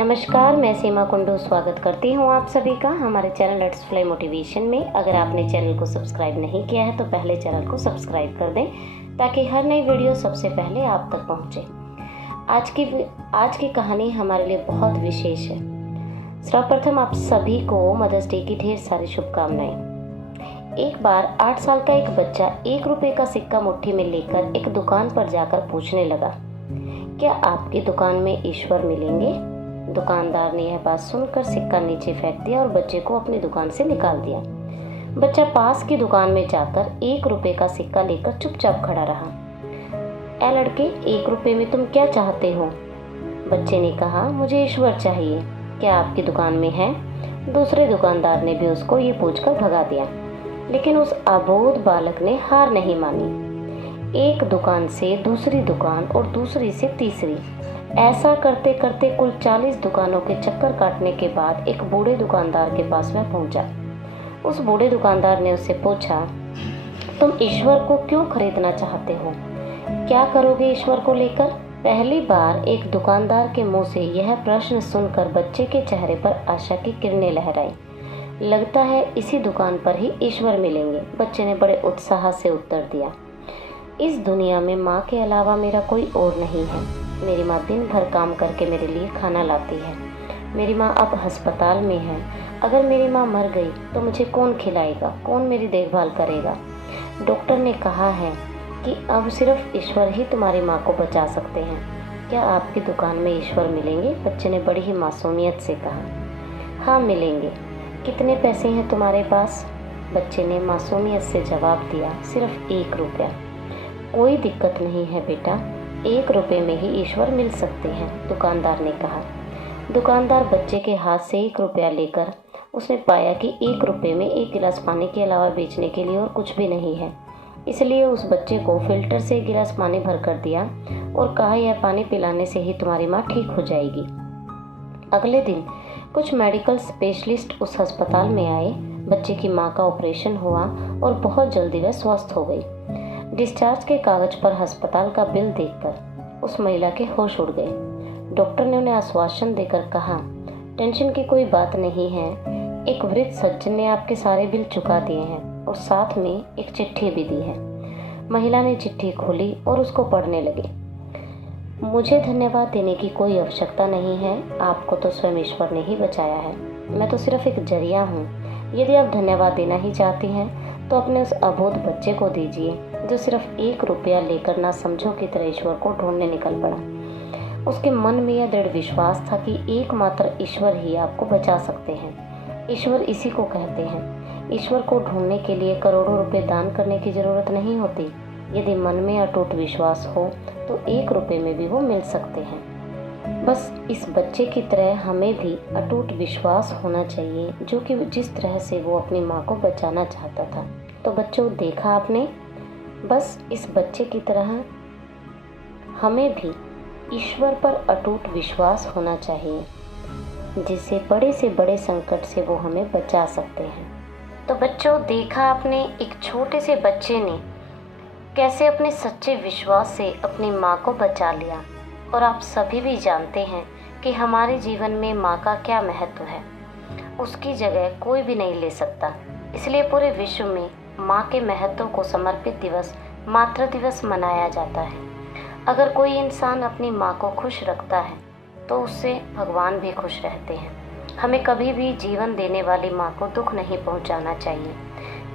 नमस्कार, मैं सीमा कुंडू स्वागत करती हूँ आप सभी का हमारे चैनल लेट्स फ्लाई मोटिवेशन में। अगर आपने चैनल को सब्सक्राइब नहीं किया है तो पहले चैनल को सब्सक्राइब कर दें ताकि हर नई वीडियो सबसे पहले आप तक पहुँचे। आज की कहानी हमारे लिए बहुत विशेष है। सर्वप्रथम आप सभी को मदर्स डे की ढेर सारी शुभकामनाएं। एक बार 8 साल का एक बच्चा 1 रुपये का सिक्का मुट्ठी में लेकर एक दुकान पर जाकर पूछने लगा, क्या आपकी दुकान में ईश्वर मिलेंगे? दुकानदार ने यह बात सुनकर सिक्का नीचे फेंक दिया और बच्चे को अपनी दुकान से निकाल दिया। बच्चा पास की दुकान में जाकर 1 रुपये का सिक्का लेकर चुपचाप खड़ा रहा। ऐ लड़के, 1 रुपये में तुम क्या चाहते हो? बच्चे ने कहा, मुझे ईश्वर चाहिए। क्या आपकी दुकान में है? दूसरे दुकानदार ने भी उसको ये पूछकर भगा दिया, लेकिन उस अबोध बालक ने हार नहीं मानी। एक दुकान से दूसरी दुकान और दूसरी से तीसरी, ऐसा करते करते कुल 40 दुकानों के चक्कर काटने के बाद एक बूढ़े दुकानदार के पास वह पहुंचा। उस बूढ़े दुकानदार ने उससे पूछा, तुम ईश्वर को क्यों खरीदना चाहते हो? क्या करोगे ईश्वर को लेकर? पहली बार एक दुकानदार के मुंह से यह प्रश्न सुनकर बच्चे के चेहरे पर आशा की किरणें लहराई। लगता है इसी दुकान पर ही ईश्वर मिलेंगे, बच्चे ने बड़े उत्साह से उत्तर दिया। इस दुनिया में माँ के अलावा मेरा कोई और नहीं है। मेरी माँ दिन भर काम करके मेरे लिए खाना लाती है। मेरी माँ अब अस्पताल में है। अगर मेरी माँ मर गई तो मुझे कौन खिलाएगा, कौन मेरी देखभाल करेगा? डॉक्टर ने कहा है कि अब सिर्फ ईश्वर ही तुम्हारी माँ को बचा सकते हैं। क्या आपकी दुकान में ईश्वर मिलेंगे? बच्चे ने बड़ी ही मासूमियत से कहा। हाँ मिलेंगे। कितने पैसे हैं तुम्हारे पास? बच्चे ने मासूमियत से जवाब दिया, सिर्फ 1 रुपया। कोई दिक्कत नहीं है बेटा, 1 रुपये में ही ईश्वर मिल सकते हैं, दुकानदार ने कहा। दुकानदार बच्चे के हाथ से 1 रुपया लेकर उसने पाया कि 1 रुपये में 1 गिलास पानी के अलावा बेचने के लिए और कुछ भी नहीं है। इसलिए उस बच्चे को फिल्टर से 1 गिलास पानी भर कर दिया और कहा, यह पानी पिलाने से ही तुम्हारी माँ ठीक हो जाएगी। अगले दिन कुछ मेडिकल स्पेशलिस्ट उस अस्पताल में आए। बच्चे की माँ का ऑपरेशन हुआ और बहुत जल्दी वह स्वस्थ हो गई। डिस्चार्ज के कागज पर अस्पताल का बिल देखकर उस महिला के होश उड़ गए। डॉक्टर ने उन्हें आश्वासन देकर कहा, टेंशन की कोई बात नहीं है, एक वृद्ध सज्जन ने आपके सारे बिल चुका दिए हैं और साथ में एक चिट्ठी भी दी है। महिला ने चिट्ठी खोली और उसको पढ़ने लगी। मुझे धन्यवाद देने की कोई आवश्यकता नहीं है, आपको तो स्वयं ईश्वर ने ही बचाया है। मैं तो सिर्फ एक जरिया हूँ। यदि आप धन्यवाद देना ही चाहती हैं तो अपने उस अबोध बच्चे को दीजिए जो सिर्फ 1 रुपया लेकर ना समझो की तरह ईश्वर को ढूंढने निकल पड़ा। उसके मन में यह दृढ़ विश्वास था कि एकमात्र ईश्वर ही आपको बचा सकते हैं। ईश्वर इसी को कहते हैं। ईश्वर को ढूंढने के लिए करोड़ों रुपए दान करने की जरूरत नहीं होती। यदि मन में अटूट विश्वास हो तो 1 रुपये में भी वो मिल सकते हैं। बस इस बच्चे की तरह हमें भी अटूट विश्वास होना चाहिए, जो कि जिस तरह से वो अपनी माँ को बचाना चाहता था। तो बच्चों, देखा आपने, बस इस बच्चे की तरह हमें भी ईश्वर पर अटूट विश्वास होना चाहिए, जिससे बड़े से बड़े संकट से वो हमें बचा सकते हैं। तो बच्चों, देखा आपने, एक छोटे से बच्चे ने कैसे अपने सच्चे विश्वास से अपनी माँ को बचा लिया। और आप सभी भी जानते हैं कि हमारे जीवन में माँ का क्या महत्व है। उसकी जगह कोई भी नहीं ले सकता। इसलिए पूरे विश्व में माँ के महत्व को समर्पित दिवस मातृ दिवस मनाया जाता है। अगर कोई इंसान अपनी माँ को खुश रखता है तो उससे भगवान भी खुश रहते हैं। हमें कभी भी जीवन देने वाली माँ को दुख नहीं पहुँचाना चाहिए।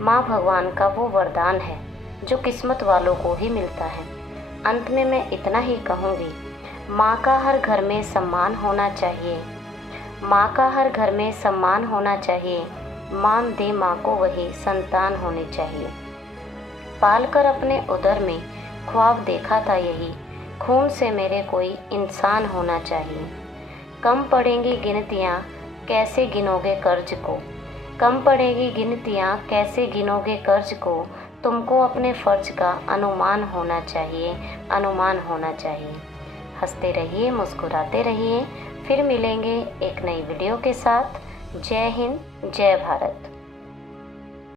माँ भगवान का वो वरदान है जो किस्मत वालों को ही मिलता है। अंत में मैं इतना ही कहूँगी, माँ का हर घर में सम्मान होना चाहिए। माँ का हर घर में सम्मान होना चाहिए। मान दे माँ को वही संतान होनी चाहिए। पाल कर अपने उदर में ख्वाब देखा था यही, खून से मेरे कोई इंसान होना चाहिए। कम पड़ेंगी गिनतियाँ, कैसे गिनोगे कर्ज को? कम पड़ेगी गिनतियाँ, कैसे गिनोगे कर्ज को? तुमको अपने फर्ज का अनुमान होना चाहिए, अनुमान होना चाहिए। हंसते रहिए, मुस्कुराते रहिए। फिर मिलेंगे एक नई वीडियो के साथ। जय हिंद, जय भारत।